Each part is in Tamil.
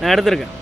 நான் எடுத்திருக்கேன்.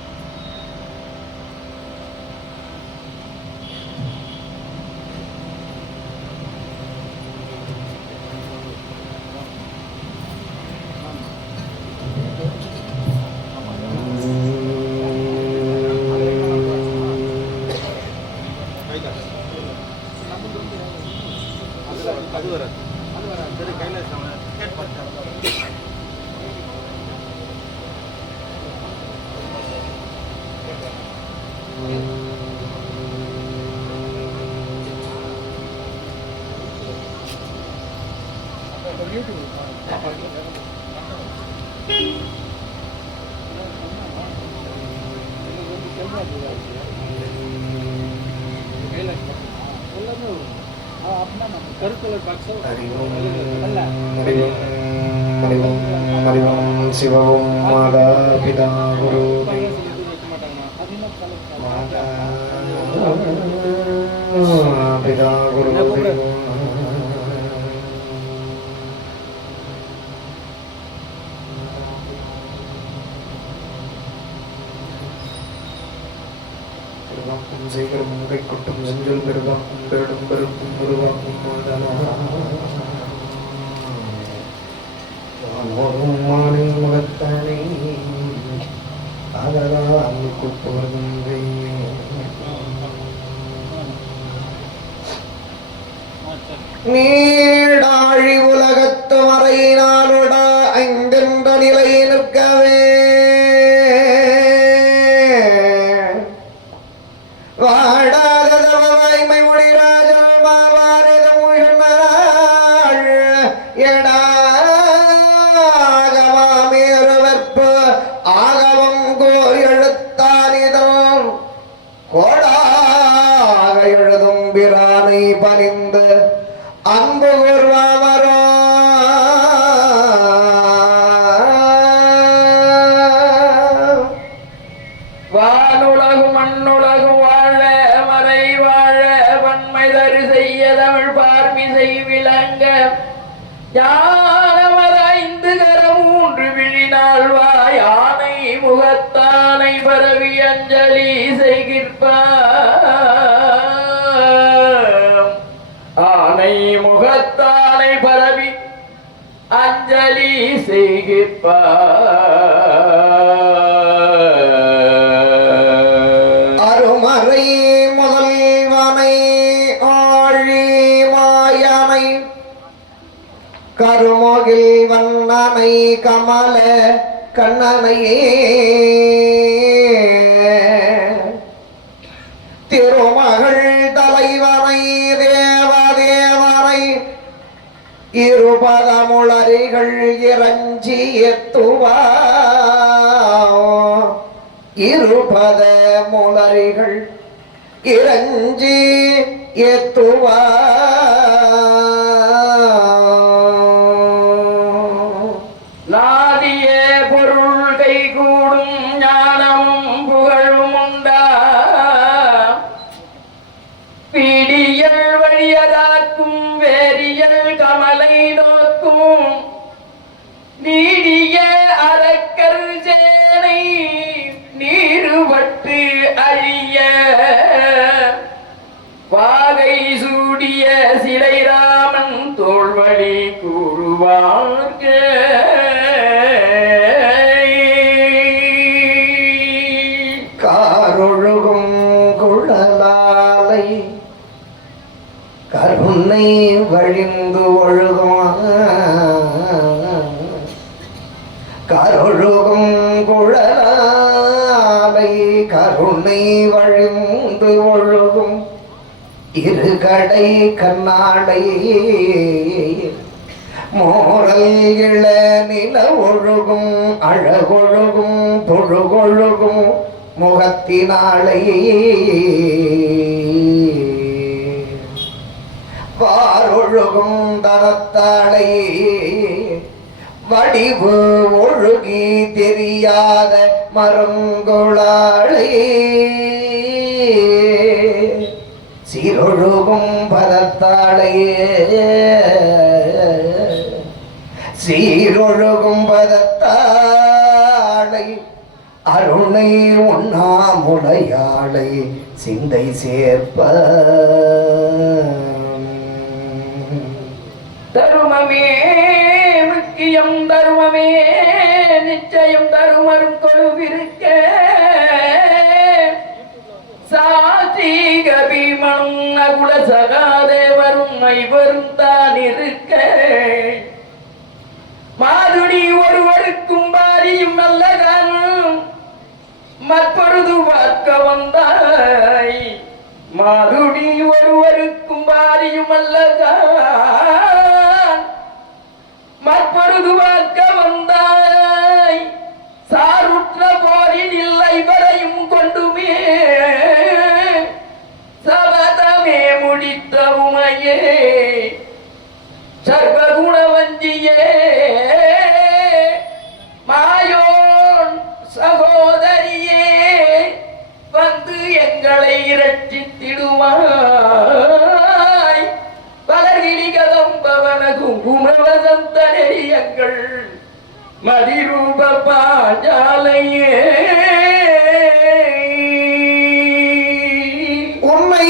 சிவம் மாதா பிதா குரு பிதா குரு சீக்கிரம் கை கொட்டும் செஞ்சல் பெருவாக்கும் பெருடும் பெருக்கும் உருவாக்கும் மானின் முகத்தானே ஆதலால் கூட்டுவதும் நீடாழி உலகத்து மறையினாலுட ஐந்தென்ற நிலை நிற்கவே வாடாததவாய்மை முடிராஜல் மாவாரிதம் உயர்ந்தாள் எடாகமாமேறுவற்பு ஆகவம் கோர் எழுத்தானிதம் கோடாக எழுதும் பிரானை பணிந்து அன்பு கூர்வாமரோ வானுலகு மண்ணுலகு வாழ மறை வாழ வன்மை தரு செய்ய தமிழ் பார்மிசை விளங்க ஞானமரைந்து கரம் மூன்று விழினாள் வாய் ஆனை முகத்தானை பரவி அஞ்சலி செய்கிற்பார் ஆனை முகத்தானை பரவி அஞ்சலி செய்கிற்பார் அருமறை முதல்வனை ஆழி மாயனை கருமொகில் வண்ணனை கமல கண்ணனையே திருமகள் தலைவனை தேவதேவனை இருபதமுளரிகள் இறஞ்சி எத்துவா இருபத முளரிகள் இறஞ்சி எத்துவா நாதிய பொருள் கைகூடும் ஞானமும் புகழும் உண்டா பீடியல் வழியதாக்கும் வேரியல் கமலை நோக்கும் நீடிய அரக்கர் சேனை நீருபட்டு அழிய வாகை சூடிய சிலை ராமன் தோள்வழி கூறுவார்க காரொழுகும் குழலாலை கருணை வழிந்து ஒழுகும் கரொழுகும் குழலாலை கருணை வழிந்து ஒழுகும் இருகடை கண்ணாடை மோரல் இள நில ஒழுகும் அழகொழுகும் தொழுகொழுகும் முகத்தினாளை வாரொழுகும் தரத்தாளை வடிவு ஒழுகி தெரியாத மருங்குளாளை சீரொழுகும் பதத்தாளையே சீரொழுகும் பதத்தாளை அருணை உண்ணாமுலையாளை சிந்தை சேர்ப்ப தருமமே முக்கியம் தருமமே நிச்சயம் தருமரும் கொழுவிருக்க சாதி கபிமனும் நகுல சகாதேவரும் ஐவரும் தான் இருக்க மாதுடி ஒருவருக்கும் பாரியும் நல்லதான் மற்பொழுது பார்க்க வந்தாய் மாதுடி ஒருவருக்கும் பாரியும் அல்லதான் மற்பொழுது பார்க்க வந்தாய் சாருற்ற போரின் இல்லை வரையும் கொண்டுமே சபதமே முடித்த உமையே சர்வகுணவஞ்சியே மாயோன் சகோதரியே வந்து எங்களை இரட்சித்திடுவாய் வளர்கிரி கதம்பவன குங்கும வசந்த நெறியங்கள் மதிரூப பாஞ்சாலையே உண்மை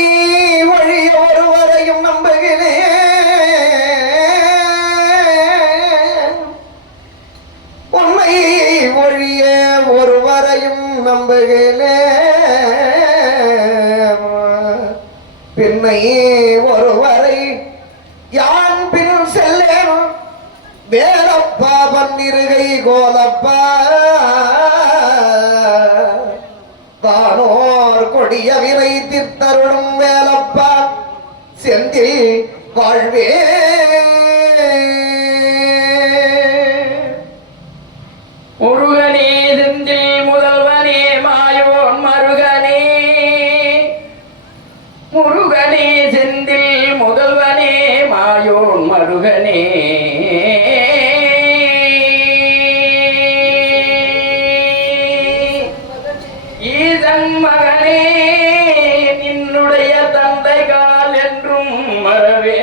வழி ஒருவரையும் நம்புகிறேன் உண்மை ஒழிய ஒருவரையும் நம்புகிறேன் பின்னை ஒருவரை யான் பின் செல்லேன் வேலப்பா பன்னிருகை கோலப்பா தானோர் கொடிய வினை தீர்த்தருளும் வேலப்பா செந்தில் வாழ்வே முருகனே செந்தில் முதல்வனே மாயோன் மருகனே முருகனே செந்தில் முதல்வனே மாயோன் மருகனே ஈதன் மகனே நின்னுடைய தந்தை கால் என்றும் மறவே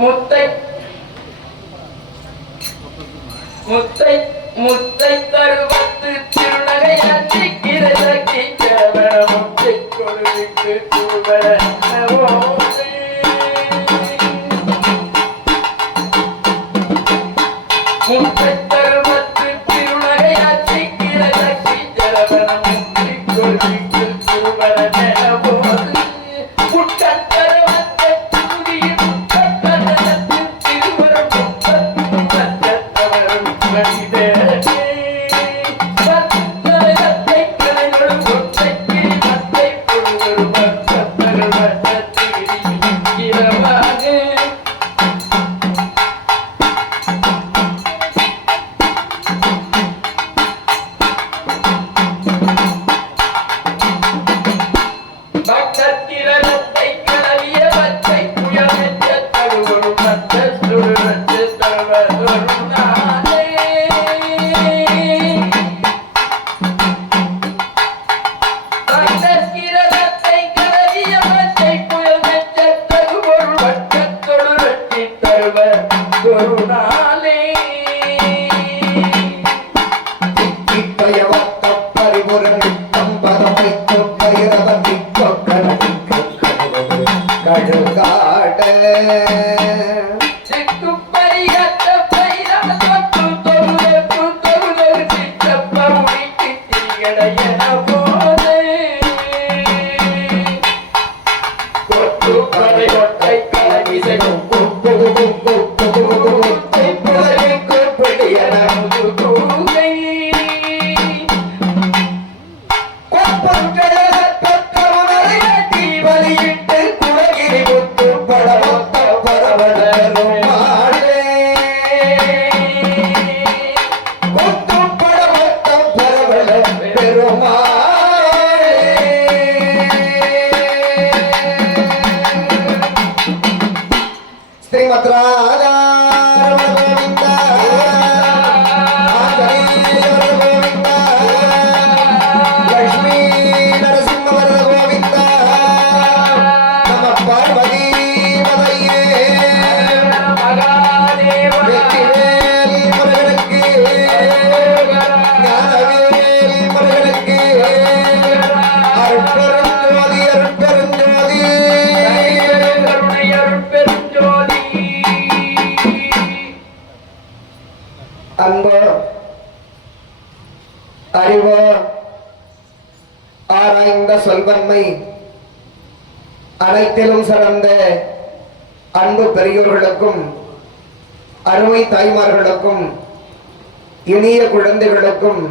முத்தை முத்தை முத்தை தருவத்து திருநகை அச்சிக்கிற சக்தி சரவண முத்தை கொடுவிட்டு முத்தை தருவத்து திருநகை அச்சிக்கிற சக்தி சரவண முத்தை கொடுவிட்டு Parvati சொல்வன்மை அனைத்திலும் சிறந்த அன்பு பெரியோர்களுக்கும் அருமை தாய்மார்களுக்கும் இனிய குழந்தைகளுக்கும்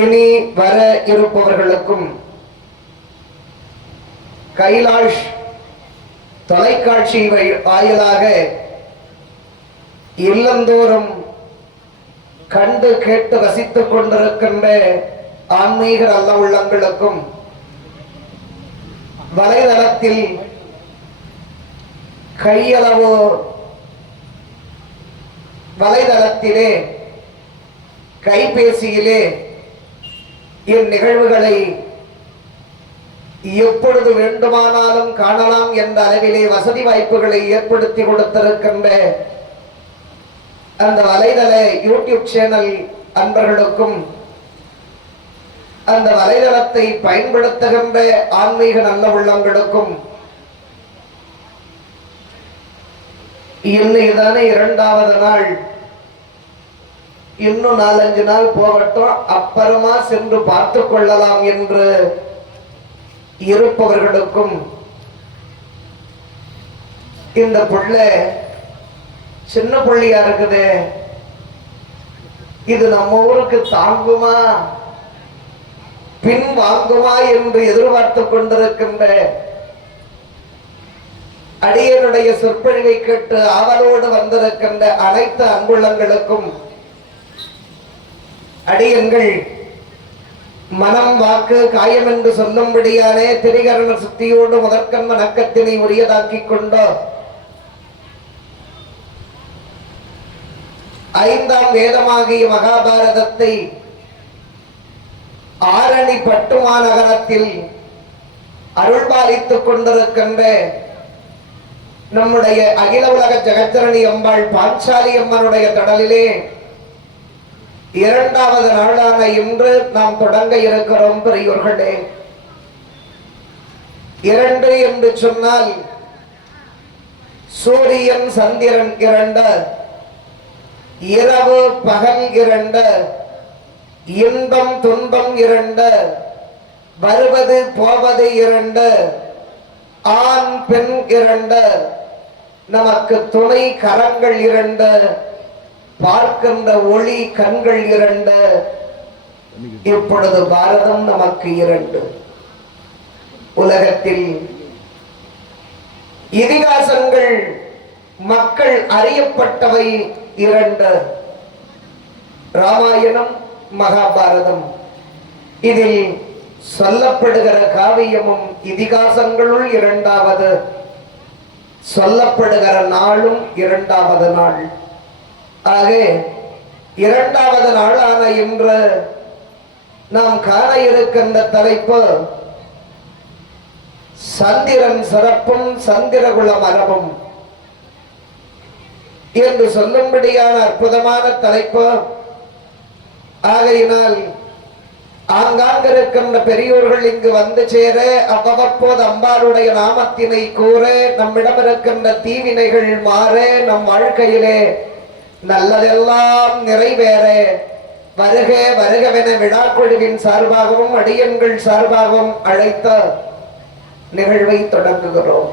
இனி வர இருப்பவர்களுக்கும் கைலாஷ் தொலைக்காட்சி வாயிலாக இல்லந்தோறும் கண்டு கேட்டு ரசித்துக் கொண்டிருக்கின்ற ஆன்மீக நல்ல உள்ளங்களுக்கும் வலைதளத்தில் கையளவு வலைதளத்திலே கைபேசியிலே இந்நிகழ்வுகளை எப்பொழுது வேண்டுமானாலும் காணலாம் என்ற அளவிலே வசதி வாய்ப்புகளை ஏற்படுத்தி கொடுத்திருக்கின்ற அந்த வலைதள யூடியூப் சேனல் அன்பர்களுக்கும் அந்த வலைதளத்தை பயன்படுத்துகின்ற ஆன்மீக நல்ல உள்ளங்களுக்கும் இன்னைக்குதானே 2வது நாள், இன்னும் 4-5 நாள் போகட்டும், அப்புறமா சென்று பார்த்து கொள்ளலாம் என்று இருப்பவர்களுக்கும் இந்த புள்ளை சின்ன புள்ளியா இருக்குது, இது நம்ம ஊருக்கு தாங்குமா பின் வாங்குமா என்று எதிர்பார்த்து கொண்டிருக்கின்ற அடியனுடைய சொற்பொழிவை கேட்டு ஆவலோடு வந்திருக்கின்ற அனைத்து அன்புள்ளங்களுக்கும் அடியன்கள் மனம் வாக்கு காயம் என்று சொல்லும்படியானே திரிகரண சுத்தியோடு முதற்கண் வணக்கத்தினை உரியதாக்கிக் கொண்டோ 5ஆம் வேதமாகிய மகாபாரதத்தை ஆரணி பட்டு மாநகரத்தில் அருள்பாலித்துக் கொண்டிருக்கின்ற நம்முடைய அகில உலக ஜெகத்தரணி அம்பாள் பாஞ்சாலி அம்மனுடைய கடலிலே 2வது நாளான இன்று நாம் தொடங்க இருக்கிறோம் பெரியோர்களே. 2 என்று சொன்னால் சூரியன் சந்திரன் 2, இரவு பகல் 2, இன்பம் துன்பம் 2, வருவது போவது 2, ஆண் பெண் 2, நமக்கு துணை கரங்கள் 2, பார்க்கின்ற ஒளி கண்கள் 2. இப்பொழுது பாரதம் நமக்கு 2. உலகத்தில் இதிகாசங்கள் மக்கள் அறியப்பட்டவை 2, ராமாயணம் மகாபாரதம். இதில் சொல்லப்படுகிற காவியமும் இதிகாசங்களுள் 2வது, சொல்லப்படுகிற நாளும் 2வது நாள். ஆக 2வது நாளான இன்று நாம் காண இருக்கின்ற தலைப்பு சந்திரன் சிறப்பும் சந்திரகுல மரபும் என்று சொல்லும்படியான அற்புதமான தலைப்பு. ஆகையினால் ஆங்காங்க இருக்கின்ற பெரியோர்கள் இங்கு வந்து சேர அவ்வப்போது அம்பாளுடைய நாமத்தினை கூற நம்மிடம் இருக்கின்ற தீவினைகள் மாற நம் வாழ்க்கையிலே நல்லதெல்லாம் நிறைவேற வருக வருகவென விழாக்குழுவின் சார்பாகவும் அடியன்கள் சார்பாகவும் அழைத்த நிகழ்வை தொடங்குகிறோம்.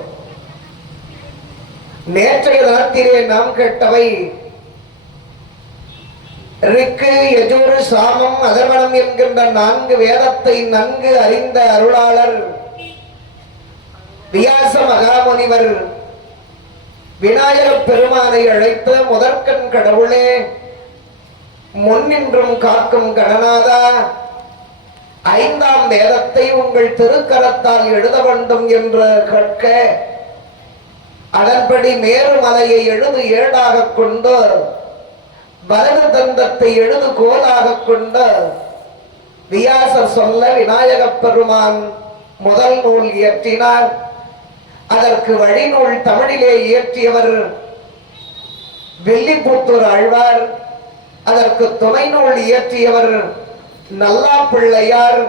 நேற்றைய தினத்திலே நாம் கேட்டவை ரிக்கு யஜுர் சாமம் அதர்வனம் என்கின்ற 4 வேதத்தை நன்கு அறிந்த அருளாளர் வியாச மகாமுனிவர் விநாயக பெருமானை அழைத்து முதற்கண் கடவுளே, முன்னின்றும் காக்கும் கணநாதா, 5ஆம் வேதத்தை உங்கள் திருக்கரத்தால் எழுத வேண்டும் என்று கேட்க அதன்படி மேருமலையை எழுது ஏடாக கொண்டு வலது தந்தத்தை எழுது கோலாக கொண்டு வியாசர் சொல்ல விநாயக பெருமான் முதல் நூல் இயற்றினார். அதற்கு வழிநூல் தமிழிலே இயற்றியவர் வில்லிபுத்தூர் ஆழ்வார். அதற்கு துணை நூல் இயற்றியவர் நல்லா பிள்ளையார்.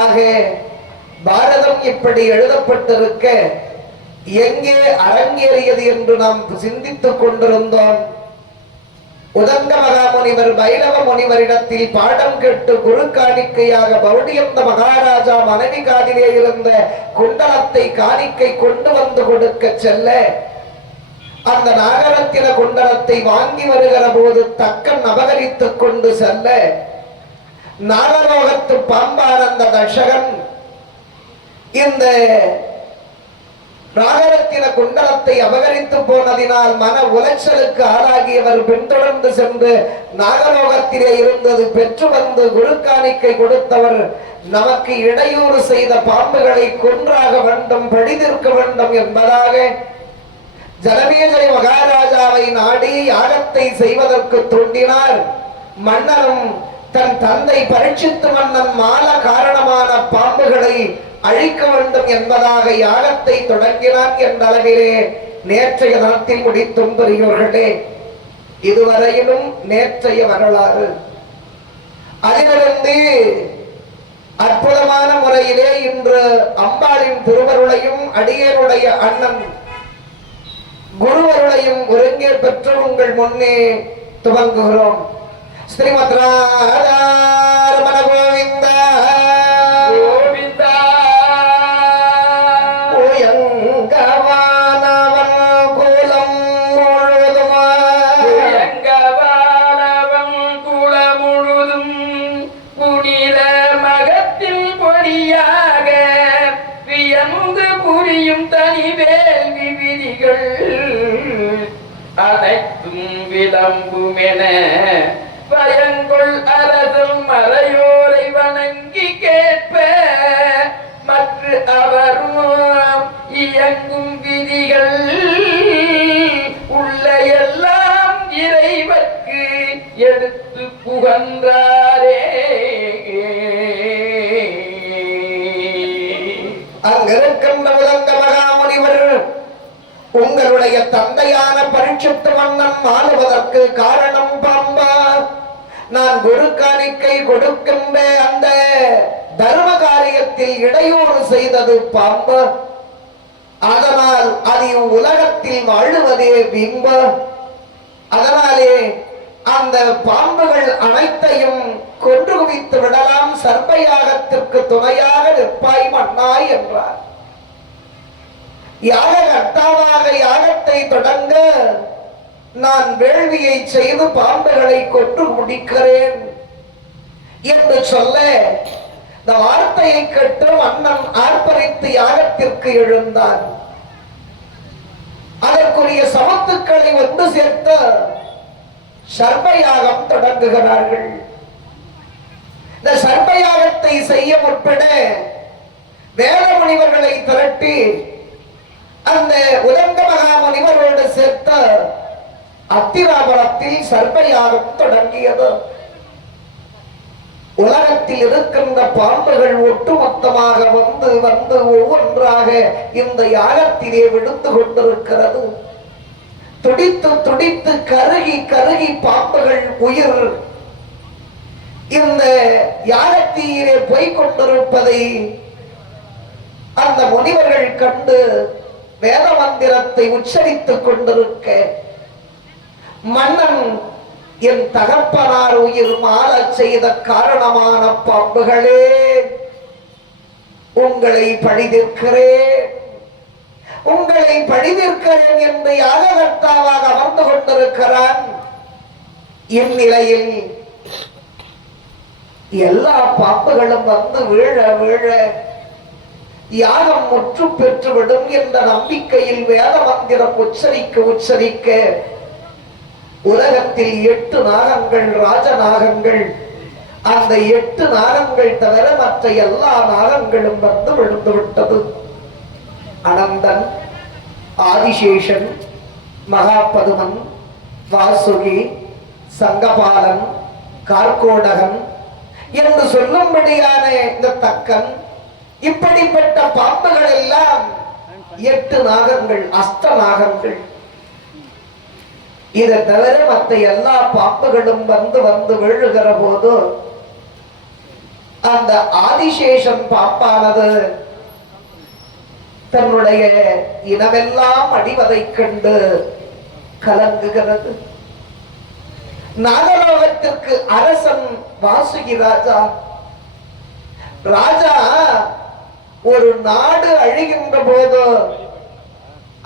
ஆக பாரதம் இப்படி எழுதப்பட்டிருக்க எங்கே அரங்கேறியது என்று நாம் சிந்தித்துக் கொண்டிருந்தோம். உதங்க மகாமுனிவர் பைரவ முனிவரிடத்தில் பாடம் கேட்டு குரு காணிக்கையாக பௌடியந்த மகாராஜா மனைவி காதிலே இருந்த குண்டலத்தை காணிக்கை கொண்டு வந்து கொடுக்க செல்ல அந்த நாகரத்தின குண்டலத்தை வாங்கி வருகிற போது தக்கன் அபகரித்துக் கொண்டு செல்ல நாகலோகத்து பாம்பான அந்த தஷகன் இந்த நாகரத்தின குண்டலத்தை அபகரித்து போனதினால் மன உளைச்சலுக்கு ஆளாகியவர் பின்தொடர்ந்து சென்று நாகலோகத்திலே இருந்தது பெற்று வந்து குரு காணிக்கை கொடுத்தவர் நமக்கு இடையூறு செய்த பாம்புகளை கொன்றாக வேண்டும் பழிதிருக்க வேண்டும் என்பதாக ஜனமேஜய மகாராஜாவை நாடி யாகத்தை செய்வதற்கு தூண்டினார். மன்னனும் தன் தந்தை பரீட்சித்து மன்னன் மால காரணமான பாம்புகளை அழிக்க வேண்டும் என்பதாக யாகத்தை தொடங்கினான் என்ற அளவிலே நேற்றைய தினத்தில் முடித்தும் பெரியவர்களே. இதுவரையிலும் நேற்றைய வரலாறு. அதிலிருந்து அற்புதமான முறையிலே இன்று அம்பாளின் திருவருளையும் அடியேனுடைய அண்ணன் குருவருளையும் ஒருங்கே பெற்று உங்கள் முன்னே துவங்குகிறோம். ஸ்ரீமத் ராதாரமண கோவிந்த கோவிந்தா உயங்கவானவன் குலம் முழுதும் புனித மகத்தில் பொடியாக வியந்து புரியும் தனி வேள்வி விதிகள் அனைத்தும் விளம்புமென பயங்கொள் அரசும் மறையோரை வணங்கி கேட்ப மற்ற அவரும் இயங்கும் விதிகள் உள்ள எல்லாம் இறைவர்க்கு எடுத்து புகன்றாரே. அங்கிருக்கின்ற உலக மகாமுனிவர் உங்களுடைய தந்தையான பரீட்சித்து மன்னன் ஆளுவதற்கு காரணம் பாம்பா. நான் குரு காணிக்கை கொடுக்கின்ற அந்த தர்ம காரியத்தில் இடையூறு செய்தது பாம்பு. அதனால் அது உலகத்தில் வாழுவதே பிம்ப. அதனாலே அந்த பாம்புகள் அனைத்தையும் கொன்று குவித்து விடலாம், சர்ப்பயாகத்திற்கு துணையாக நிற்பாய் மன்னாய் என்றார். யாக கர்த்தாவாக யாகத்தை தொடங்க நான் வேள்வியை செய்து பாம்புகளை கொன்று முடிக்கிறேன் என்று சொல்ல இந்த வார்த்தையை கேட்டு மன்னன் ஆர்ப்பரித்து யாகத்திற்கு எழுந்தான். அதற்குரிய சமத்துக்களை ஒன்று சேர்த்த சர்ப்பயாகம் தொடங்குகிறார்கள். இந்த சர்ப்பயாகத்தை செய்ய முற்பட வேத முனிவர்களை திரட்டி அந்த உலங்க மகாமுனிவரோடு சேர்த்த அத்திராபுரத்தில் சர்ப்பயாகம் தொடங்கியது. உலகத்தில் இருக்கின்ற பாம்புகள் ஒட்டுமொத்தமாக வந்து வந்து ஒவ்வொன்றாக இந்த யாகத்திலே விழுந்து கொண்டிருக்கிறது. துடித்து துடித்து கருகி கருகி பாம்புகள் உயிர் இந்த யாகத்திலே போய்கொண்டிருப்பதை அந்த முனிவர்கள் கண்டு வேத மந்திரத்தை உச்சரித்துக் கொண்டிருக்க மன்னன் என் தகப்பனார் உயிர் மாறச் செய்த காரணமான பாம்புகளே உங்களை பழிதீர்க்கிறேன், உங்களை பழிதீர்க்கிறேன் என்று யாககர்த்தாவாக அமர்ந்து கொண்டிருக்கிறான். இந்நிலையில் எல்லா பாம்புகளும் வந்து வீழ வீழ யாகம் முற்று பெற்றுவிடும் என்ற நம்பிக்கையில் வேத மந்திரம் உச்சரிக்க உச்சரிக்க உலகத்தில் 8 நாகங்கள் ராஜநாகங்கள், அந்த 8 நாகங்கள் தவிர மற்ற எல்லா நாகங்களும் வந்து விழுந்து விட்டது. அனந்தன், ஆதிசேஷன், மகாபதுமன், வாசுகி, சங்கபாலன், கார்கோடகன் என்று சொல்லும்படியான இந்த தக்கன், இப்படிப்பட்ட பாம்புகள் எல்லாம் 8 நாகங்கள், அஷ்ட நாகங்கள். இதை தவிர மற்ற எல்லா பாம்புகளும் வந்து வந்து விழுகிற போது அந்த ஆதிசேஷன் பாம்பானது தன்னுடைய இனமெல்லாம் அடிவதை கண்டு கலங்குகிறது. நாகலோகத்திற்கு அரசன் வாசுகி ராஜா. ராஜா ஒரு நாடு அழிகின்ற போது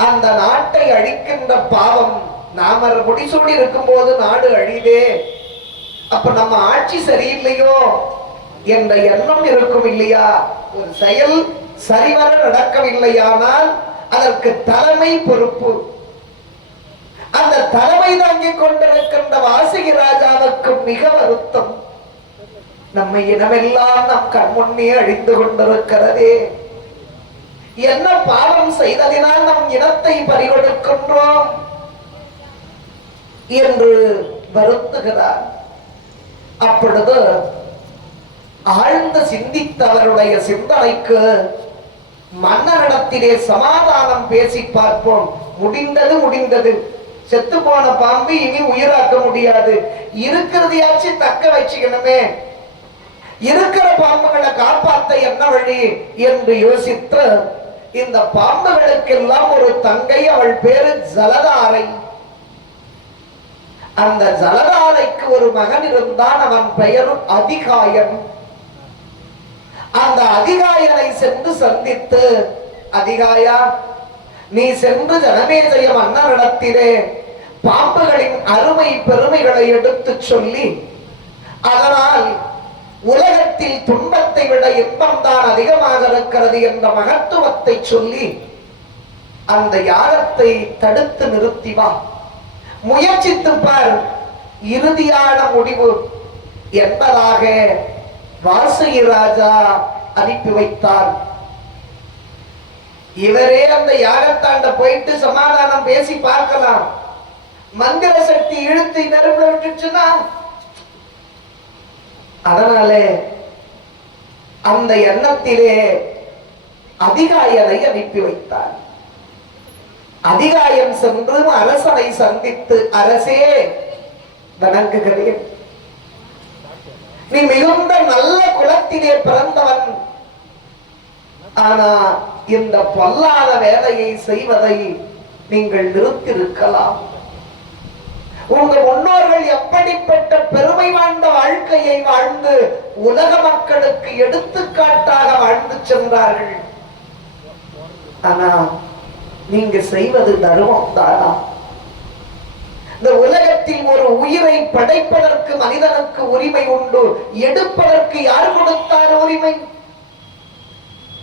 அந்த நாட்டை அழிக்கின்ற பாவம், நாம முடிசூடி இருக்கும் போது நாடு அழிதே, அப்ப நம்ம ஆட்சி சரியில்லையோ என்ற எண்ணம் இருக்கும் இல்லையா? ஒரு செயல் சரிவர நடக்கவில்லையானால் அதற்கு தலைமை பொறுப்பு. அந்த தலைமை தாங்கிக் கொண்டிருக்கின்ற வாசுகி ராஜாவுக்கு மிக வருத்தம். நம்மை இனமெல்லாம் நம் கண்முன்னே அழிந்து கொண்டிருக்கிறதே, என்ன பாவம் செய்ததினால் நம் இனத்தை பறிகொடுக்கின்றோம் என்று வருத்துகிறார். அப்பொழுது ஆழ்ந்து சிந்தித்தவருடைய சிந்தனைக்கு மன்னரிடத்திலே சமாதானம் பேசி பார்ப்போம். முடிந்தது முடிந்தது, செத்து போன பாம்பு இனி உயிராக்க முடியாது, இருக்கிறதையாச்சும் தக்க வச்சுக்கணுமே, இருக்கிற பாம்புகளை காப்பாற்ற என்ன வழி என்று யோசித்து இந்த பாம்புகளுக்கெல்லாம் ஒரு தங்கை, அவள் பேரு ஜலதாரை. அந்த ஜலதாரைக்கு ஒரு மகன் இருந்தான், அவன் பெயர் அதிகாயன். அந்த அதிகாயனை சென்று சந்தித்து, அதிகாயா, நீ சென்று ஜனமேஜய மன்னரிடத்திலே பாம்புகளின் அருமை பெருமைகளை எடுத்து சொல்லி, அதனால் உலகத்தில் துன்பத்தை விட இன்பம் தான் அதிகமாக இருக்கிறது என்ற மகத்துவத்தை சொல்லி அந்த யாகத்தை தடுத்து நிறுத்தி வா, முயற்சித்து பார், இறுதியான முடிவு என்பதாக வாசுகி ராஜா அனுப்பி வைத்தார். இவரே அந்த யாகத்தாண்ட போயிட்டு சமாதானம் பேசி பார்க்கலாம், மந்திர சக்தி இழுத்து நெருப்புல விட்டுச்சுன்னா, அதனாலே அந்த எண்ணத்திலே அதிகாயனை அனுப்பி வைத்தார். அதிகாயம் சென்று அரசனை சந்தித்து, அரசே வணங்குகிறேன், நீ மிகுந்த நல்ல குலத்திலே பிறந்தவன், ஆனா இந்த பொல்லாத வேலையை செய்வதை நீங்கள் நிறுத்திருக்கலாம். உங்க முன்னோர்கள் எப்படிப்பட்ட பெருமை வாய்ந்த வாழ்க்கையை வாழ்ந்து உலக மக்களுக்கு எடுத்துக்காட்டாக வாழ்ந்து சென்றார்கள். ஆனா நீங்க செய்வது தர்மம் தானா? இந்த உலகத்தில் ஒரு உயிரை படைப்பதற்கு மனிதனுக்கு உரிமை உண்டு, எடுப்பதற்கு யார் கொடுத்தார் உரிமை?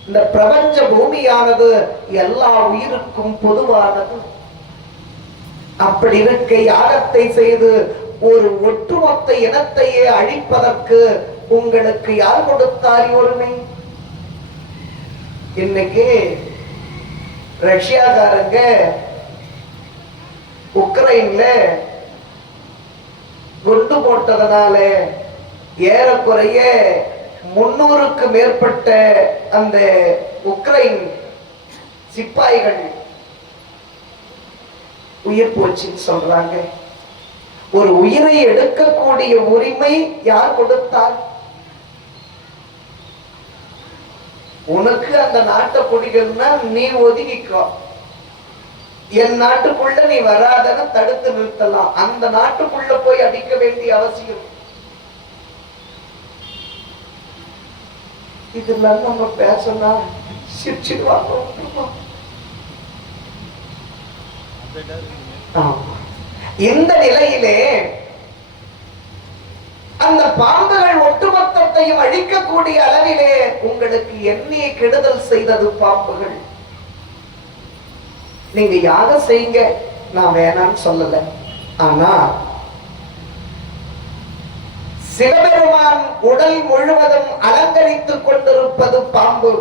இந்த பிரபஞ்ச பூமியானது எல்லா உயிருக்கும் பொதுவானது. அப்படி இருக்க யாகத்தை செய்து ஒரு ஒட்டுமொத்த இனத்தையே அழிப்பதற்கு உங்களுக்கு யார் கொடுத்தார் உரிமை? இன்னைக்கு ரஷ்யாக்காரங்க உக்ரைன்ல குண்டு போட்டதனால ஏறக்குறைய 300க்கு மேற்பட்ட அந்த உக்ரைன் சிப்பாய்கள் உயிர் போச்சுன்னு சொல்றாங்க. ஒரு உயிரை எடுக்கக்கூடிய உரிமை யார் கொடுத்தார்? உனக்கு அந்த நாட்டை பிடிக்கணும்னா நீ ஒதுங்கிக்கோ, என் நாட்டுக்குள்ள நீ வராதன்னு தடுத்து நிறுத்தலாம். அந்த நாட்டுக்குள்ள போய் அடிக்க வேண்டிய அவசியம் இதெல்லாம் நம்ம பேசலாம், சிரிச்சிடுவாங்க. இந்த நிலையிலே அந்த பாம்புகள் ஒட்டுமொத்தத்தையும் அழிக்கக்கூடிய அளவிலே உங்களுக்கு எண்ணிய கெடுதல் செய்தது பாம்புகள். நீங்க யாகம் செய்யுங்க, நான் வேணான்னு சொல்லல. ஆனா சிவபெருமான் உடல் முழுவதும் அலங்கரித்துக் கொண்டிருப்பது பாம்பு.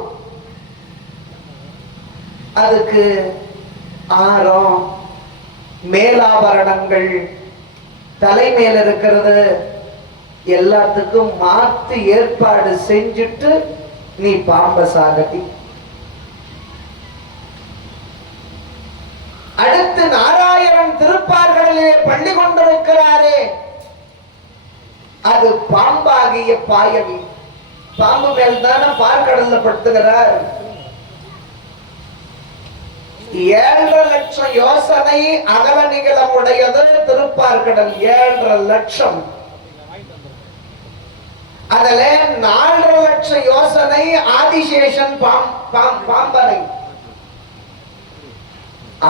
அதுக்கு ஆரம், மேலாபரணங்கள், தலைமையில இருக்கிறது எல்லாத்துக்கும் மாத்து ஏற்பாடு செஞ்சுட்டு நீ பாம்ப சாகதி. அடுத்து நாராயணன் திருப்பார்களிலே பள்ளி கொண்டிருக்கிறாரே, அது பாம்பாகிய பாயவி. பாம்பு மேல் தானே பார்க்கடல்ல படுத்துகிறார். 7.5 லட்சம் யோசனை அகல நிகழம் உடையது திருப்பார்கடல். 7.5 லட்சம். அதுல 4.5 லட்சம் யோசனை ஆதிசேஷன் பாம்பனை.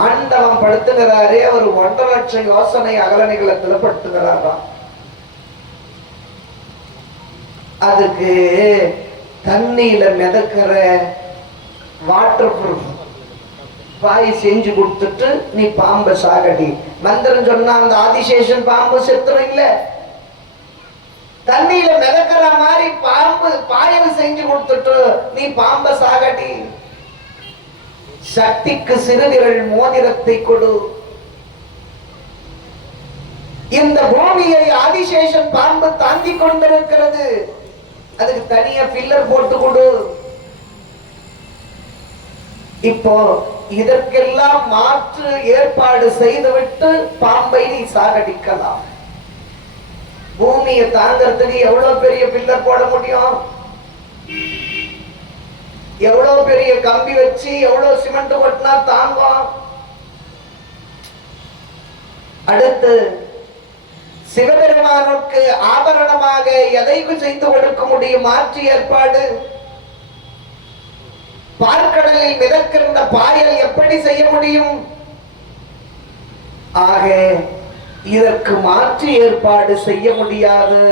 ஆண்டவன் படுத்துகிறாரே ஒரு 1.5 லட்சம் யோசனை அகல நிகழத்துல படுத்துகிறாராம். அதுக்கு தண்ணியில மிதக்கிற வாட்டர் ப்ரூஃப் பாய் செஞ்சு கொடுத்துட்டு நீ பாம்பை சாகடி. மந்திரம் சொன்னா அந்த ஆதிசேஷன் பாம்பு செத்துரும் இல்ல, தண்ணியில மிதக்கிற மாதிரி பாம்பு பாயல் செஞ்சு கொடுத்துட்டு நீ பாம்பை சாகடி. சக்திக்கு சிறுவிரல் மோதிரத்தை கொடு. இந்த பூமியை ஆதிசேஷன் பாம்பு தாங்கி கொண்டிருக்கிறது. அதுக்கு தனியா பில்லர் போட்டு கொடு. இப்போ இதற்கெல்லாம் மாற்று ஏற்பாடு செய்துவிட்டு பாம்பை நீ சாகடிக்கலாம். பூமியை தாங்கிறதுக்கு எவ்வளவு பெரிய பில்லர் போட முடியும்? எவ்வளவு பெரிய கம்பி வச்சு எவ்வளவு சிமெண்ட் கொட்டினா தாங்கும்? அடுத்து சிவபெருமானுக்கு ஆபரணமாக எதையும் செய்து கொடுக்க முடியும் மாற்று ஏற்பாடு? பார்க்கடலில் மிதக்கின்ற பாயல் எப்படி செய்ய முடியும்? ஆக இதற்கு மாற்று ஏற்பாடு செய்ய முடியாது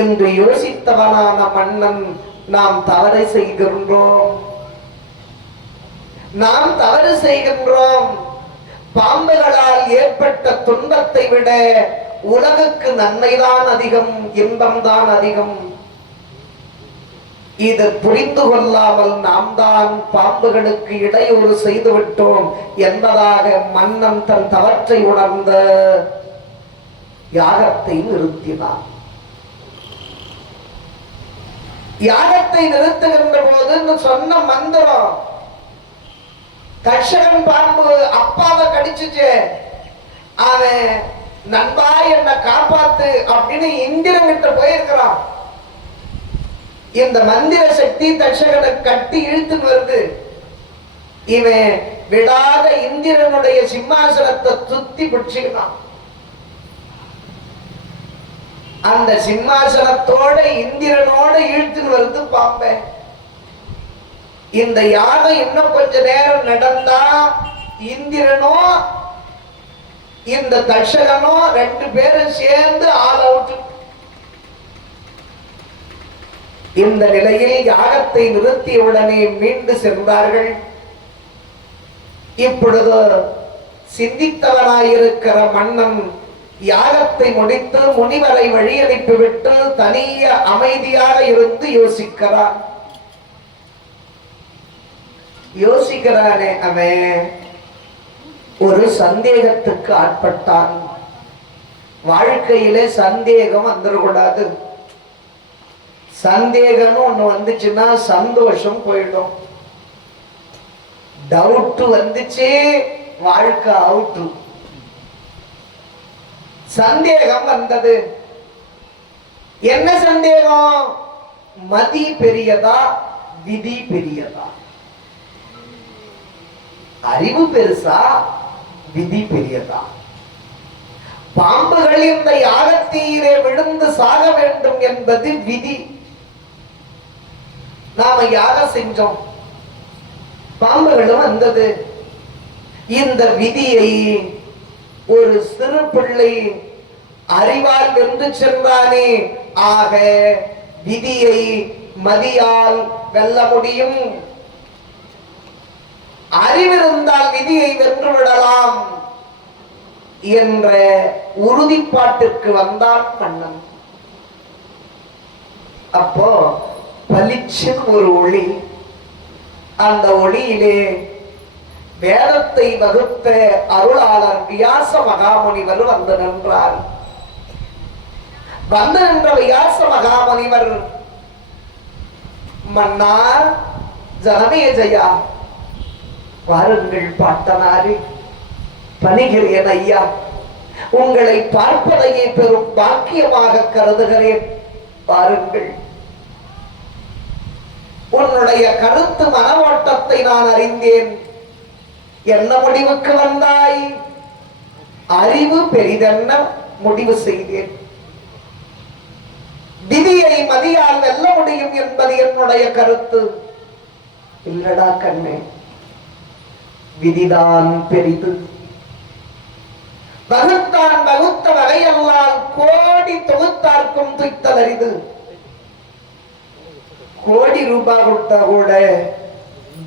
என்று யோசித்தவனான மன்னன் நாம் தவறு செய்கின்றோம். நாம் தவறு செய்கின்றோம். பாம்புகளால் ஏற்பட்ட துன்பத்தை விட உலகுக்கு நன்மைதான் அதிகம், இன்பம்தான் அதிகம். இது புரிந்து கொள்ளாமல் நாம் தான் பாம்புகளுக்கு இடையூறு செய்துவிட்டோம் என்பதாக மன்னன் தன் தவற்றை உணர்ந்த யாகத்தை நிறுத்தினான். யாகத்தை நிறுத்துகின்ற போது சொன்ன மந்திரம், தட்சகன் பாம்பு அப்பாவை கடிச்சுச்சு, அவன் நண்பா என்ன காப்பாத்து அப்படின்னு இந்திரன் கிட்ட போயிருக்கிறான். இந்த மந்திர சக்தி தட்சகனை கட்டி இழுத்துன்னு வருது. இவன் விடாத இந்திரனுடைய சிம்மாசனத்தை சுத்தி பிடிச்சுக்கிறான். அந்த சிம்மாசனத்தோட இந்திரனோட இழுத்துன்னு வருது பாம்பை. இந்த யாகம் இன்னும் கொஞ்ச நேரம் நடந்தா இந்திரனோ இந்த தட்சகனோ 2 பேரும் சேர்ந்து ஆள் அவுட். இந்த நிலையில் யாகத்தை நிறுத்தியவுடனே மீண்டு சென்றார்கள். இப்பொழுது சிந்தித்தவனாயிருக்கிற மன்னன் யாகத்தை முடித்து முனிவரை வழி அனுப்பிவிட்டு தனிய அமைதியாக இருந்து யோசிக்கிறான். யோசிக்கிறானே அவன் ஒரு சந்தேகத்துக்கு ஆட்பட்டான். வாழ்க்கையிலே சந்தேகம் வந்துடக்கூடாது. சந்தேகம் ஒண்ணு வந்துச்சுன்னா சந்தோஷம் போயிடும். டவுட் வந்துச்சு வாழ்க்கை அவுட்டு. சந்தேகம் வந்தது. என்ன சந்தேகம்? மதி பெரியதா விதி பெரியதா? அறிவு பெருசா விதி பெரியதா? பாம்புகள் இந்த யாகத்தீரே விழுந்து சாக வேண்டும் என்பது விதி. நாம யாகம் செஞ்சோம், பாம்புகளும் வந்தது. இந்த விதியை ஒரு சிறு பிள்ளை அறிவால் வென்று சென்றானே. ஆக விதியை மதியால் வெல்ல முடியும். அறிவிருந்தால் விதியை வென்று விடலாம் என்ற உறுதிப்பாட்டிற்கு வந்தான் மன்னன். அப்போ பளிச்சின் ஒரு ஒளி, அந்த ஒளியிலே வேதத்தை வகுத்த அருளாளர் வியாச மகாமுனிவர் வந்து நின்றார். வந்து நின்ற வியாச மகாமுனிவர், மன்னா ஜனமேஜயா, வாருங்கள் பாட்டனாரே, பணிகிறேன் ஐயா, உங்களை பார்ப்பதையே பெரும் பாக்கியமாக கருதுகிறேன், பாருங்கள். உன்னுடைய கருத்து மனவோட்டத்தை நான் அறிந்தேன். என்ன முடிவுக்கு வந்தாய்? அறிவு பெரிதென்ன முடிவு செய்தேன். விதியை மதியால் வெல்ல முடியும் என்பது என்னுடைய கருத்து. இல்லடா கண்ணே, விதிதான் பெரிது. வகுத்தான் வகுத்த வகையெல்லாம் கோடி தொகுத்தார்க்கும் துய்த்தல் அரிது. கோடி ரூபாய் கொடுத்தா கூட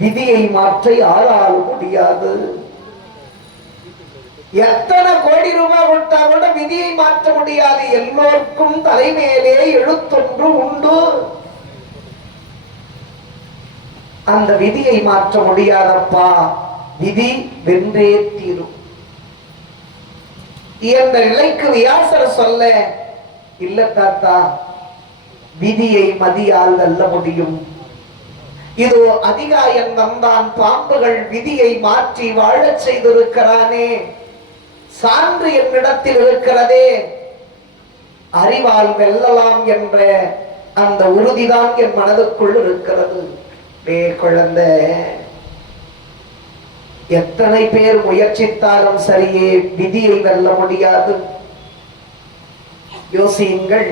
விதியை மாற்ற யாரால் முடியாது. எத்தனை கோடி ரூபாய் கொடுத்தா கூட விதியை மாற்ற முடியாது. எல்லோருக்கும் தலைமையிலே எழுத்தொன்று உண்டு. அந்த விதியை மாற்ற முடியாதப்பா. விதி வென்றே தீரும். இந்த நிலைக்கு வியாசர் சொல்ல, இல்ல தாத்தா, விதியை மதியால் வெல்ல முடியும். இதோ அதிகாயன் வந்தான், பாம்புகள் விதியை மாற்றி வாழச் செய்திருக்கிறானே, சான்று என்னிடத்தில் இருக்கிறதே, அறிவால் வெல்லலாம் என்ற அந்த உறுதிதான் என் மனதுக்குள் இருக்கிறது. குழந்தை, எத்தனை பேர் முயற்சித்தாலும் சரியே விதியை வெல்ல முடியாது. யோசியுங்கள்.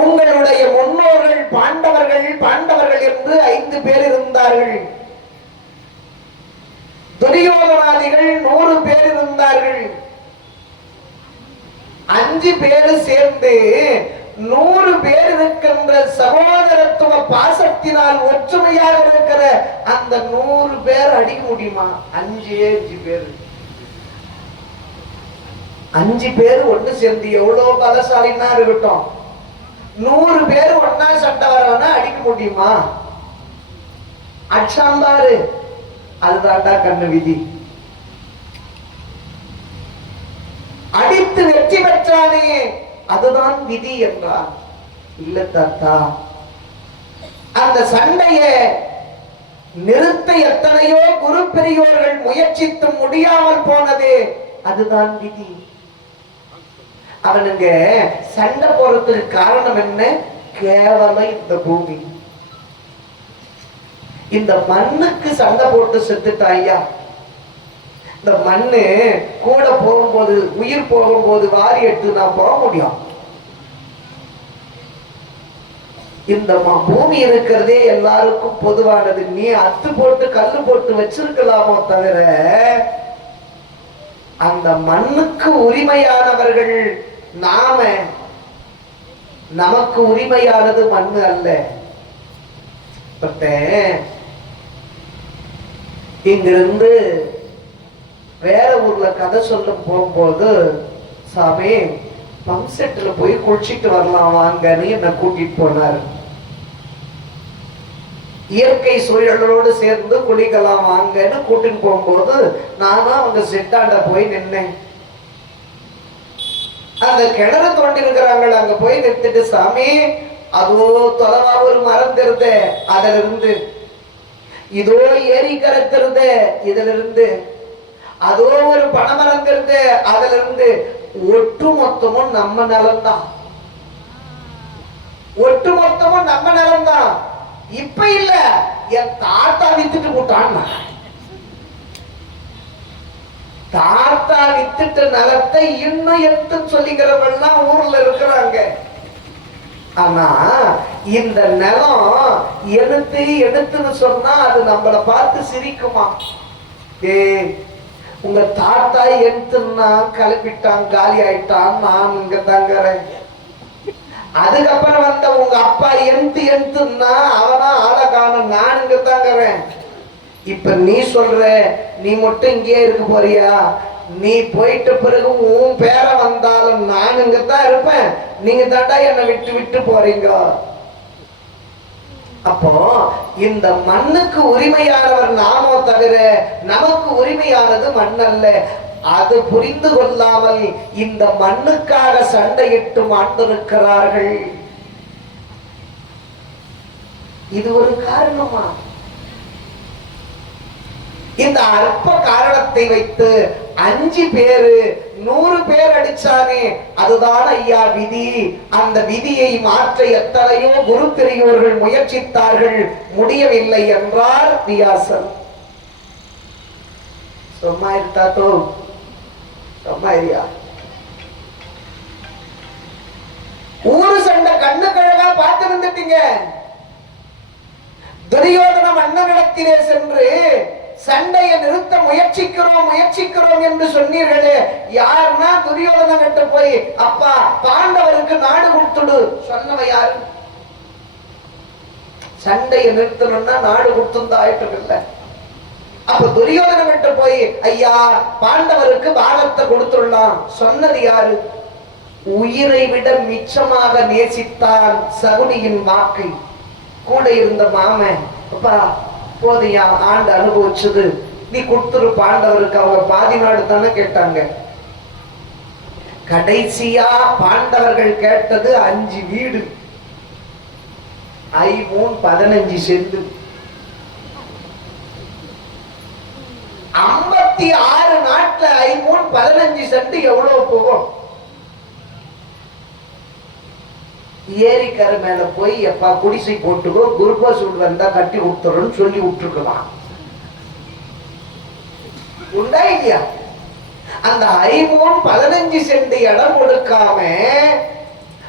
உங்களுடைய முன்னோர்கள் பாண்டவர்கள் என்று 5 பேர் இருந்தார்கள். துரியோதனாதிகள் 100 பேர் இருந்தார்கள். 5 பேர் சேர்ந்து 100 பேர் இருக்கின்ற சகோதரத்துவ பாசத்தினால் ஒற்றுமையாக இருக்கிற அந்த 100 பேர் அடிக்க முடியுமா? 5 பேர் 5 பேர் ஒண்ணு சேர்ந்து எவ்வளவு பலசாலினா இருக்கட்டும், 100 பேர் ஒன்னா சண்டை வரவனா அடிக்க முடியுமா? அச்சாம்பாரு, அதுதான்டா கண்ணு விதி. அடித்து வெற்றி பெற்றானே, அதுதான் விதி என்றார். இல்ல தாத்தா, அந்த சண்டையை நிறுத்த எத்தனையோ குரு பெரியோர்கள் முயற்சித்து முடியாமல் போனதே, அதுதான் விதி. அவனுங்க சண்டை போறதுக்கு காரணம் என்ன? கேவலம் இந்த பூமி, இந்த மண்ணுக்கு சண்டை போட்டு செத்துட்டாயா. இந்த மண்ணு கூட போகும்போது, உயிர் போகும்போது வாரி எடுத்து நான் போக முடியும். இந்த பூமி இருக்கிறதே எல்லாருக்கும் பொதுவானது. நீ அத்து போட்டு கல்லு போட்டு வச்சிருக்கலாமோ தவிர, அந்த மண்ணுக்கு உரிமையானவர்கள் நாம. நமக்கு உரிமையானது மண்ணு அல்ல. இங்கிருந்து வேற ஊர்ல கதை சொல்ல போகும்போது, சாமி பம்ப் செட்ல போய் குளிச்சிட்டு வரலாம் வாங்கன்னு என்ன கூட்டிட்டு போனாரு. இயற்கை சூழலோடு சேர்ந்து குளிக்கலாம் வாங்கன்னு கூட்டிட்டு போகும்போது நானும் அவங்க செட்டாண்ட போய் நின்னேன். அந்த கிணறு தோண்டி இருக்கிறாங்க, அங்க போய் நிறுத்திட்டு, சாமி அதோ தொலைவா ஒரு மரம் தெரியுது, அதுல இருந்து இதோ ஏரி கரைக்கிறது, இதுல இருந்து அதோ ஒரு பனைமரம் தெரியுது, அதுல இருந்து ஒட்டு மொத்தமும் நம்ம நிலம்தான். ஒட்டு மொத்தமும் நம்ம நிலம்தான். இப்ப இல்ல, என் தாத்தா வித்துட்டு போட்டான். தாத்தா வித்துட்டு நிலத்தை இன்னும் எடுத்து சொல்லிக்கிறவெல்லாம் ஊர்ல இருக்கிறாங்க. ஆனா இந்த நிலம் எடுத்துன்னு சொன்னா அது நம்மளை பார்த்து சிரிக்குமா? உங்க தாத்தா எடுத்துன்னா கிளப்பிட்டான், காலி ஆயிட்டான், நான் இங்க தங்குறேன். அதுக்கப்புறம் வந்த உங்க அப்பா எடுத்துன்னா அவனா ஆளகான, நான் இங்க தங்குறேன். இப்ப நீ சொல்ற, நீ மட்டும் இங்கே இருக்க போறியா? நீ போயிட்ட பிறகு உன் பேர வந்தாலும் நான் இங்கதான் இருப்பேன், நீங்க தாண்டா என்னை விட்டு விட்டு போறீங்க. அப்போ இந்த மண்ணுக்கு உரிமையானவர் நாமோ தவிர நமக்கு உரிமையானது மண் அல்ல. அது புரிந்து கொள்ளாமல் இந்த மண்ணுக்காக சண்டையிட்டு மாண்டிருக்கிறார்கள். இது ஒரு காரணமா? இந்த அற்ப காரணத்தை வைத்து 5 பேரு 100 பேர் அடிச்சானே, அதுதான் ஐயா விதி. அந்த விதியை மாற்ற எத்தனையோ குரு பெரியோர்கள் முயற்சித்தார்கள், முடியவில்லை என்றார் வியாசர். சும்மா இருந்தாத்தோ சும்மா இல்லையா? ஊரு சண்டை கண்ணு கழகா பார்த்து நின்றுட்டீங்க. துரியோதனம் அண்ணனிடத்திலே சென்று சண்டையை நிறுத்த முயற்சிக்கிறோம் என்று சொன்னீர்களே, யாருன்னா துரியோதனம் கிட்ட போய் அப்பா பாண்டவருக்கு நாடு கொடுத்துடு சொன்னவ யாரு? சண்டையை நிறுத்தணும்னா நாடு கொடுத்துருந்தா ஆயிட்டம் இல்லை. அப்ப துரியோதனம் கிட்ட போய் ஐயா பாண்டவருக்கு பாகத்தை கொடுத்துடலாம் சொன்னது யாரு? உயிரை விட மிச்சமாக நேசித்தான் சகுனியின் வாக்கை. கூட இருந்த மாமன் அப்பா போதையா ஆண்டு அனுபவிச்சது, நீ கொடுத்துரு பாண்டவருக்கு. அவங்க பாதி நாடு தானே கேட்டாங்க. கடைசியா பாண்டவர்கள் கேட்டது 5 வீடு, 15 செண்டு. 56 நாட்டுல 15 செண்டு எவ்வளவு போகும்? ஏரிக்கரை மேல போய் எப்பா குடிசை போட்டுக்கோ, குருபோஸ் வந்தா கட்டி கொடுத்துறோம்னு சொல்லி விட்டுருக்கலாம். உண்டா இல்லையா? அந்த 15 செண்டு இடம் கொடுக்காம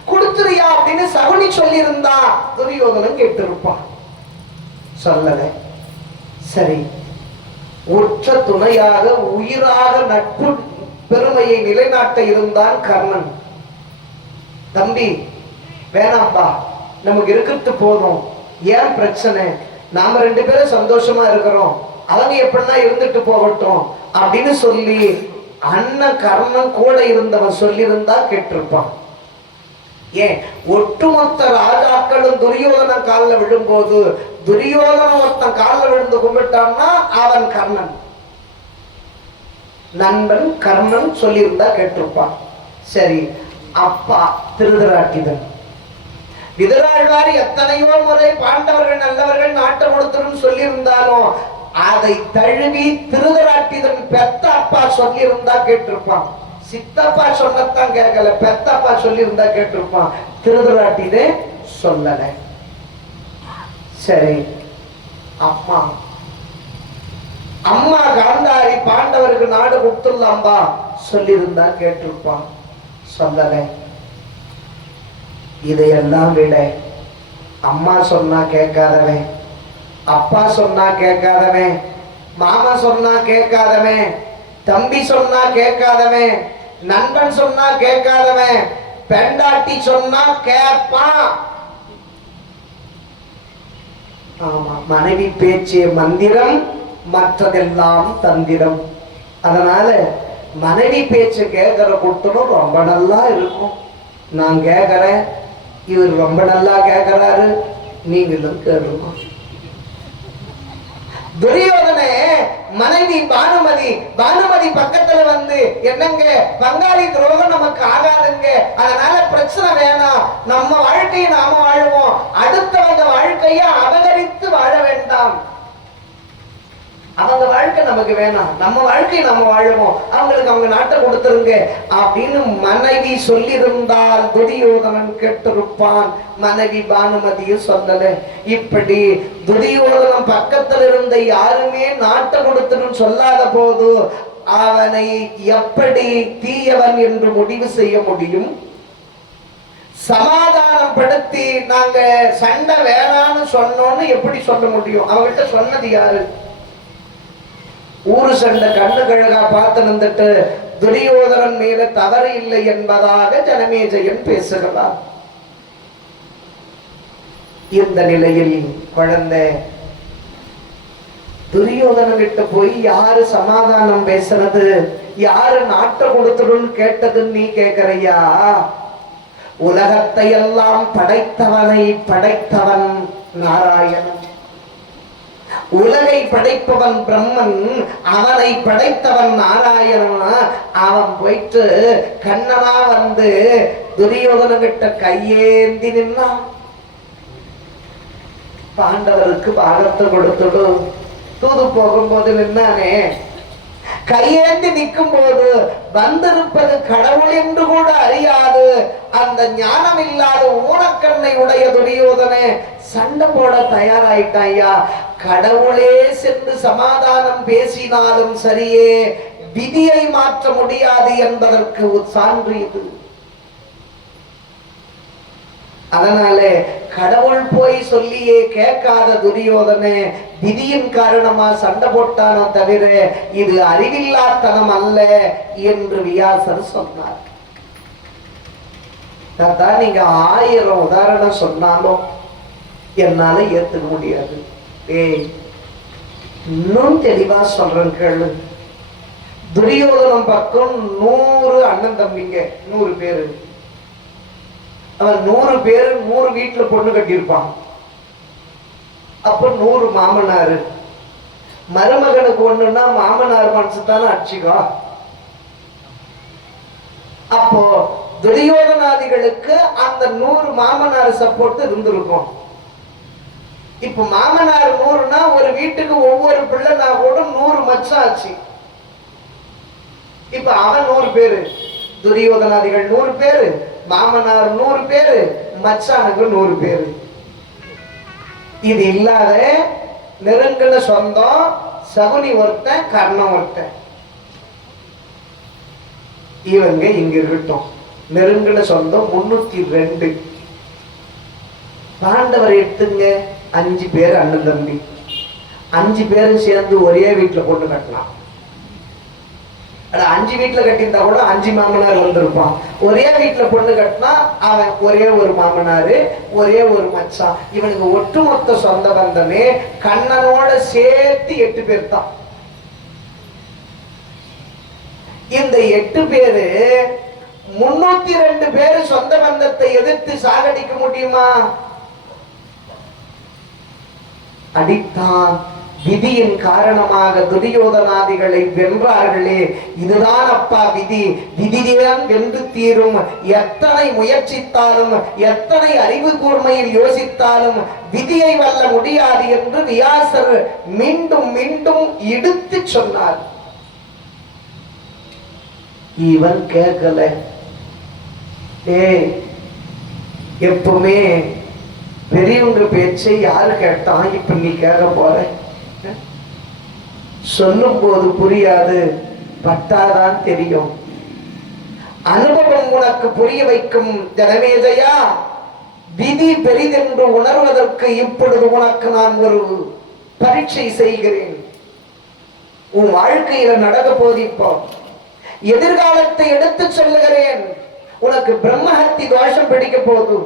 கொடுத்துறியா அப்படின்னு சகுனி சொல்லி இருந்தா துரியோதனன் கேட்டிருப்பான். சொல்லல. சரி, உற்ற துணையாக உயிராக நட்பு பெருமையை நிலைநாட்ட இருந்தான் கர்ணன். தம்பி வேணாம்பா, நமக்கு இருக்கிறது போதும், ஏன் பிரச்சனை, நாம 2 பேரும் சந்தோஷமா இருக்கிறோம், அவங்க எப்படின்னா இருந்துட்டு போகட்டும் அப்படின்னு சொல்லி அண்ணன் கர்ணன் கூட இருந்தவன் சொல்லியிருந்தா கேட்டிருப்பான். ஏன் ஒட்டுமொத்த ராஜாக்களும் துரியோதன காலில் விழும்போது துரியோதன ஒருத்தன் காலில் விழுந்து கும்பிட்டான்னா அவன் கர்ணன் நண்பன் கர்ணன் சொல்லியிருந்தா கேட்டிருப்பான். சரி, அப்பா திருதராட்டிதன் விதராழ்வார் எத்தனையோ முறை பாண்டவர்கள் நல்லவர்கள் நாட்டை கொடுத்துரும் சொல்லி இருந்தாலும் அதை தழுவி திருதராட்டிதன் பெத்த அப்பா சொல்லி இருந்தா கேட்டிருப்பான். சித்தப்பா சொன்னத்தான் கேட்கல, பெத்தப்பா சொல்லி இருந்தா கேட்டிருப்பான். திருதராட்டிதே சொல்லல. சரி, அம்மா அம்மா காந்தாரி பாண்டவருக்கு நாடு கொடுத்துடலாம்பா சொல்லி இருந்தா கேட்டிருப்பான். சொல்லல. இதையெல்லாம் விட அம்மா சொன்னா கேட்காதவன், அப்பா சொன்னா கேட்காதவன், மாமா சொன்னா கேட்காதவன், தம்பி சொன்னா கேட்காதவன், நண்பன் சொன்னா கேட்காதவன், பெண்டாட்டி சொன்னா கேட்பான். ஆமா, மனைவி பேச்சு மந்திரம், மற்றதெல்லாம் தந்திரம். அதனால மனைவி பேச்சு கேட்கிற கொடுத்தனும் ரொம்ப நல்லா இருக்கும். நான் கேட்கிறேன், இவர் ரொம்ப நல்லா கேட்கிறாரு, நீங்களும் கேளுங்க. துரியோதனே மனைவி பானுமதி பக்கத்துல வந்து என்னங்க பங்காளி துரோகம் நமக்கு ஆகாதுங்க, அதனால பிரச்சனை வேணாம், நம்ம வாழ்க்கையை நாம வாழுவோம், அடுத்தவங்க வாழ்க்கைய அபகரித்து வாழ வேண்டாம், அவங்க வாழ்க்கை நமக்கு வேணாம், நம்ம வாழ்க்கையை நம்ம வாழுவோம், அவங்களுக்கு அவங்க நாட்டை கொடுத்துருங்க அப்படின்னு மனைவி சொல்லியிருந்தால் துரியோதனன் கேட்டிருப்பான். மனைவி பானுமதியும் சொல்லல. இப்படி துரியோதனன் பக்கத்தில் இருந்த யாருமே நாட்டை கொடுத்துன்னு சொல்லாத போது அவனை எப்படி தீயவன் என்று முடிவு செய்ய முடியும்? சமாதானம் படுத்தி நாங்க சண்டை வேணான்னு சொன்னோன்னு எப்படி சொல்ல முடியும்? அவங்ககிட்ட சொன்னது யாரு? ஊரு சண்டை கண்ணு கழகா பார்த்து நின்றுட்டு துரியோதனன் மேல தவறு இல்லை என்பதாக ஜனமேஜயன் பேசுகிறார். இந்த நிலையில் குழந்தை துரியோதனன் கிட்ட போய் யாரு சமாதானம் பேசுறது, யாரு நாட்டை கொடுத்துடும் கேட்டதுன்னு நீ கேட்கிறையா? உலகத்தை எல்லாம் படைத்தவனை படைத்தவன் நாராயணன், உலகை படைப்பவன் பிரம்மன், அவனை படைத்தவன் நாராயணன். அவன் போயிட்டு கண்ணனா வந்து துரியோதன கிட்ட கையேந்தி நின்னான். பாண்டவருக்கு பாகத்தை கொடுத்துடும் தூது போகும்போது நின்னானே, கையேந்தி நிற்கும் போது வந்திருப்பது கடவுள் என்று கூட அறியாது அந்த ஞானம் இல்லாத ஊனக்கண்ணை உடைய துரியோதனே சண்டை போட தயாராயிட்டான். ஐயா, கடவுளே சென்று சமாதானம் பேசினாலும் சரியே, விதியை மாற்ற முடியாது என்பதற்கு ஒரு சான்று இது. அதனாலே கடவுள் போய் சொல்லியே கேட்காத துரியோதனே விதியின் காரணமா சண்டை போட்டானோ தவிர இது அறிவில்லாத்தனம் அல்ல என்று வியாசர் சொன்னார். அதான் நீங்க 1000 உதாரணம் சொன்னாலும் என்னால ஏத்துக்க முடியாது. இன்னும் தெளிவா சொல்றேன் கேளு. துரியோதனம் பக்கம் 100 அண்ணன் தம்பிங்க, 100 பேரு. அவன் 100 பேரு 100 வீட்டுல பொண்ணு கட்டியிருப்பான். அப்ப 100 மாமனாரு. மருமகனுக்கு ஒண்ணுன்னா மாமனார் மனசு தானே அடிச்சுக்கோ. அப்போ துரியோதனாதிகளுக்கு அந்த 100 மாமனார் சப்போர்ட் இருந்திருக்கும். இப்ப மாமனார் 100னா ஒரு வீட்டுக்கு ஒவ்வொரு பிள்ளைனா கூட 100 மச்சான் ஆச்சு. இப்ப அவன் 100 பேரு, துரியோதனாதிகள் 100 பேரு, மாமனார் 100 பேரு, மச்சானுக்கு 100 பேரு. இது இல்லாத நெருங்கின சொந்தம் சகுனி ஒருத்தன், கர்ணம் ஒருத்தன். இவங்க இங்க இருக்கட்டும். நெருங்கின சொந்தம் 302. பாண்டவர் எடுத்துங்க, 5 பேர் அண்ணன் தம்பி. 5 பேரும் சேர்ந்து ஒரே வீட்டுல பொண்ணு கட்டலாம். 5 வீட்டுல கட்டியிருந்தா கூட 5 மாமனார் வந்திருப்பான். ஒரே வீட்டுல பொண்ணு கட்டினா அவன் ஒரே ஒரு மாமனாரு, ஒரே ஒரு மச்சான். இவனுக்கு ஒட்டுமொத்த சொந்த பந்தமே கண்ணனோட சேர்த்து 8 பேர் தான். இந்த 8 பேரு 302 பேரு சொந்த பந்தத்தை எதிர்த்து சாகடிக்க முடியுமா? அடித்தான். விதியின் காரணமாக துரியோதனாதிகளை வென்றார்களே, இதுதான் அப்பா விதி. விதிதான் வென்று தீரும். எத்தனை முயற்சித்தாலும், எத்தனை அறிவு கூர்மையில் யோசித்தாலும் விதியை வெல்ல முடியாது என்று வியாசர் மீண்டும் மீண்டும் இடித்து சொன்னார். இவன் கேட்கல. எப்பவுமே பெரியவங்க பேச்சை யாரு கேட்டான்? இப்ப நீ கேட்க போற. சொல்லும் போது புரியாது, பட்டாதான் தெரியும். அனுபவம் உனக்கு புரிய வைக்கும். ஜனமேஜயா, விதி பெரிதென்று உணர்வதற்கு இப்பொழுது உனக்கு நான் ஒரு பரீட்சை செய்கிறேன். உன் வாழ்க்கையில நடக்க போதிப்போ எதிர்காலத்தை எடுத்து சொல்லுகிறேன். உனக்கு பிரம்மஹத்தி தோஷம் பிடிக்க போதும்.